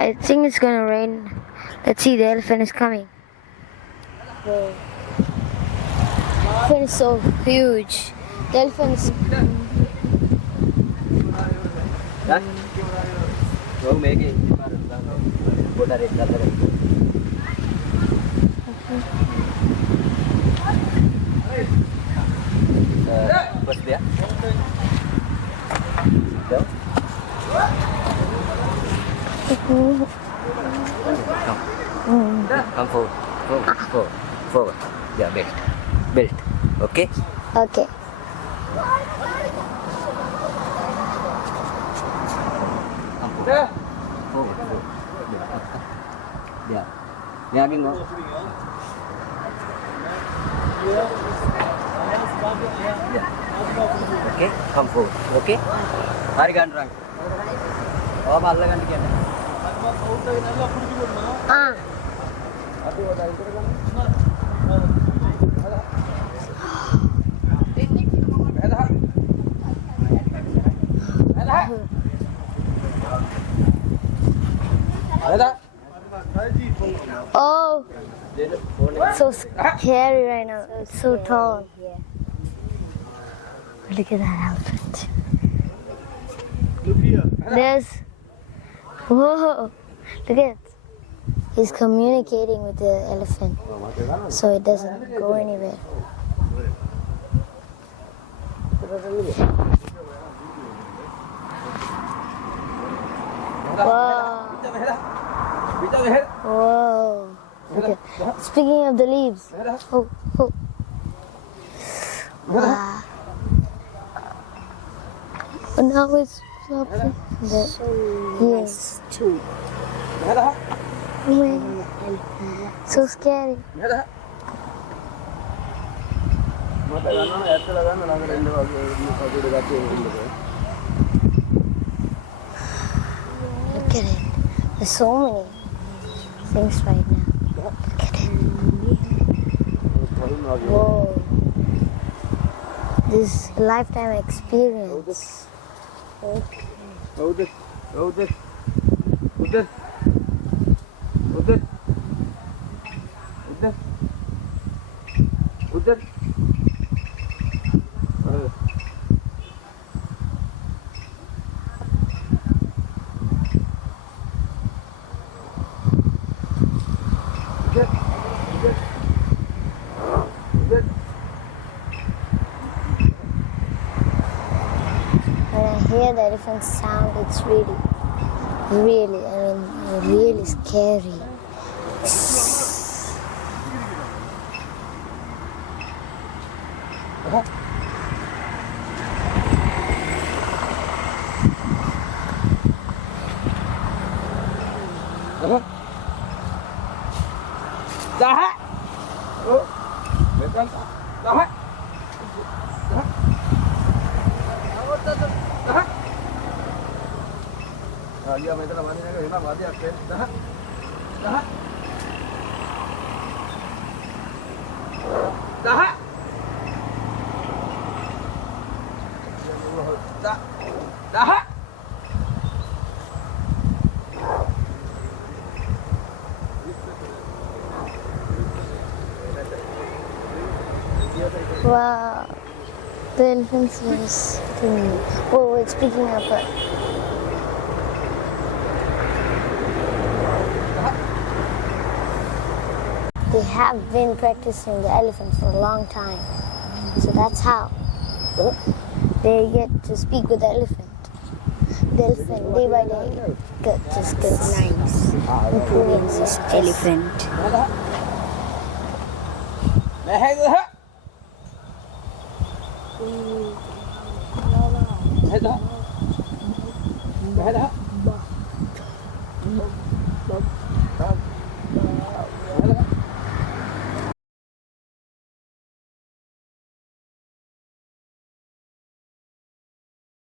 I think it's gonna rain. Let's see, the elephant is coming. The elephant is so huge. The elephant is... Bus there. Come forward. Forward. Yeah, belt. Okay? Okay. Come forward. Forward. Yeah. Yeah, again, no. Yeah. Okay? Come forward. Okay? Hari gandrang. Oh, balla ganti kena. Ah. Oh, it's so scary right now. It's so tall. Look at that elephant. There's... Whoa! Look at it. He's communicating with the elephant, so it doesn't go anywhere. Wow! Whoa! Okay. Speaking of the leaves. Oh. Wow. And now it's stopping. Yes. Too. So scary. Look at it. There's so many things right now. Look at it. Whoa. This is a lifetime experience. When I hear the elephant sound, it's really scary. Wow, the elephants was doing. Oh, wait, speaking of it. They have been practicing the elephant for a long time. So that's how they get to speak with the elephant. The elephant, day by day, gets nice. Improving his elephant.